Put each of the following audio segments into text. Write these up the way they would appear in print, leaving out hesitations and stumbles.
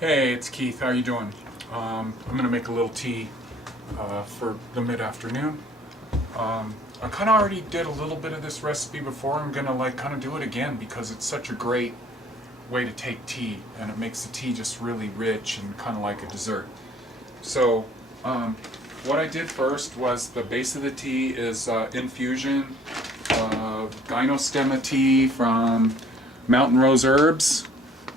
Hey, it's Keith. How you doing? I'm gonna make a little tea for the mid-afternoon. I kind of already did a little bit of this recipe before. I'm gonna kind of do it again because it's such a great way to take tea, and it makes the tea just really rich and kind of like a dessert. So, what I did first was the base of the tea is infusion of Gynostemma tea from Mountain Rose Herbs.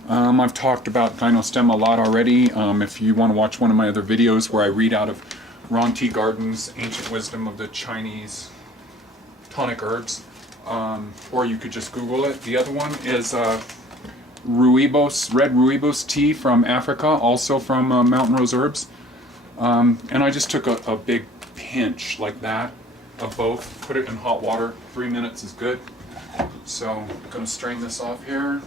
I've talked about Gynostemma a lot already. If you want to watch one of my other videos where I read out of Ron T. Garden's Ancient Wisdom of the Chinese Tonic Herbs, or you could just Google it. The other one is Rooibos, red Rooibos tea from Africa, also from Mountain Rose Herbs. And I just took a big pinch like that of both, put it in hot water. 3 minutes is good. So I'm going to strain this off here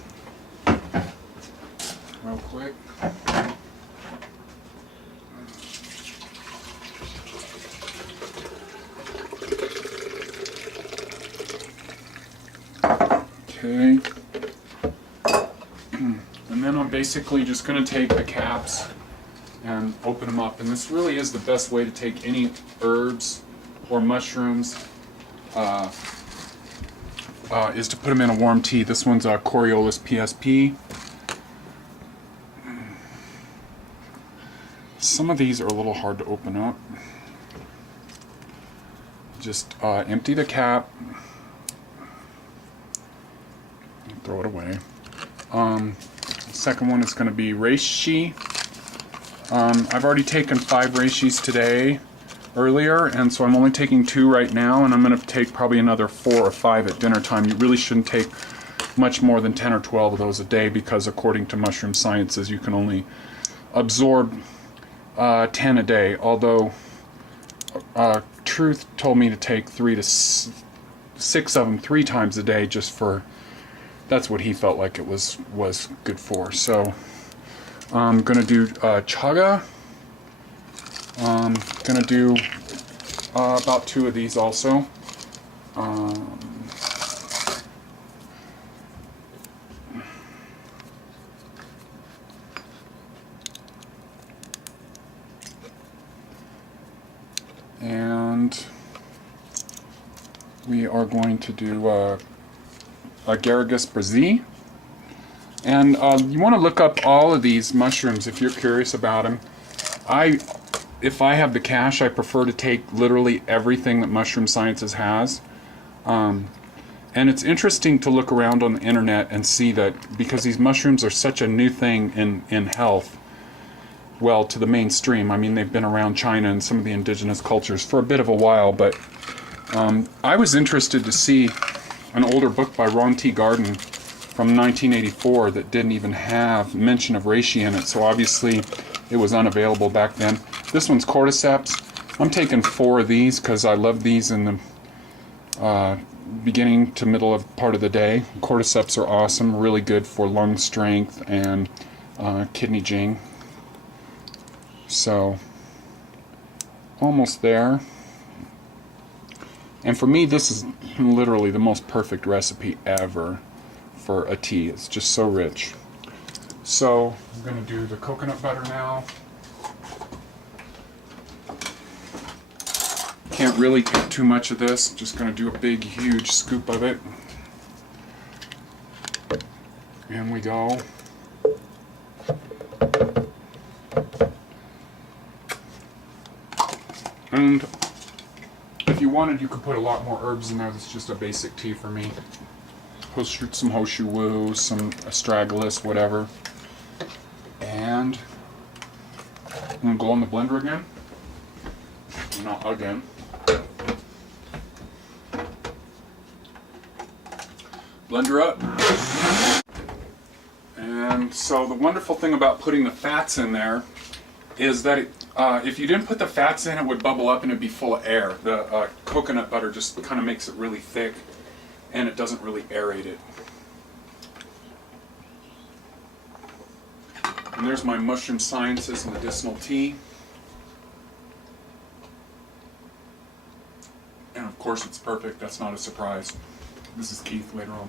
real quick. Okay. And then I'm basically just going to take the caps and open them up. And this really is the best way to take any herbs or mushrooms, is to put them in a warm tea. This one's a Coriolus PSP. Some of these are a little hard to open up. Just empty the cap, throw it away. The second one is going to be Reishi. I've already taken 5 Reishis today, earlier, and so I'm only taking 2 right now, and I'm going to take probably another 4 or 5 at dinner time. You really shouldn't take much more than 10 or 12 of those a day, because according to mushroom sciences you can only absorb 10 a day, although Truth told me to take 3 to 6 of them 3 times a day, just for, that's what he felt like it was good for. So I'm gonna do Chaga. I'm gonna do about 2 of these also. And we are going to do Agarigus Brazei. And you want to look up all of these mushrooms if you're curious about them. If I have the cash, I prefer to take literally everything that Mushroom Sciences has. And it's interesting to look around on the internet and see that, because these mushrooms are such a new thing in health, well, to the mainstream. I mean, they've been around China and some of the indigenous cultures for a bit of a while, but I was interested to see an older book by Ron T. Garden from 1984 that didn't even have mention of reishi in it, so obviously it was unavailable back then. This one's Cordyceps. I'm taking 4 of these because I love these in the beginning to middle of part of the day. Cordyceps are awesome, really good for lung strength and kidney jing. So, almost there. And for me, this is literally the most perfect recipe ever for a tea. It's just so rich. So, I'm going to do the coconut butter now. Can't really take too much of this. Just going to do a big, huge scoop of it. In we go. And if you wanted, you could put a lot more herbs in there. That's just a basic tea for me. Some Hoshu Wu, some astragalus, whatever. And I'm going to go in the blender again. Not again. Blender up. And so the wonderful thing about putting the fats in there is that if you didn't put the fats in, it would bubble up and it'd be full of air. The coconut butter just kind of makes it really thick, and it doesn't really aerate it. And there's my Mushroom Sciences medicinal tea. And of course it's perfect, that's not a surprise. This is Keith later on.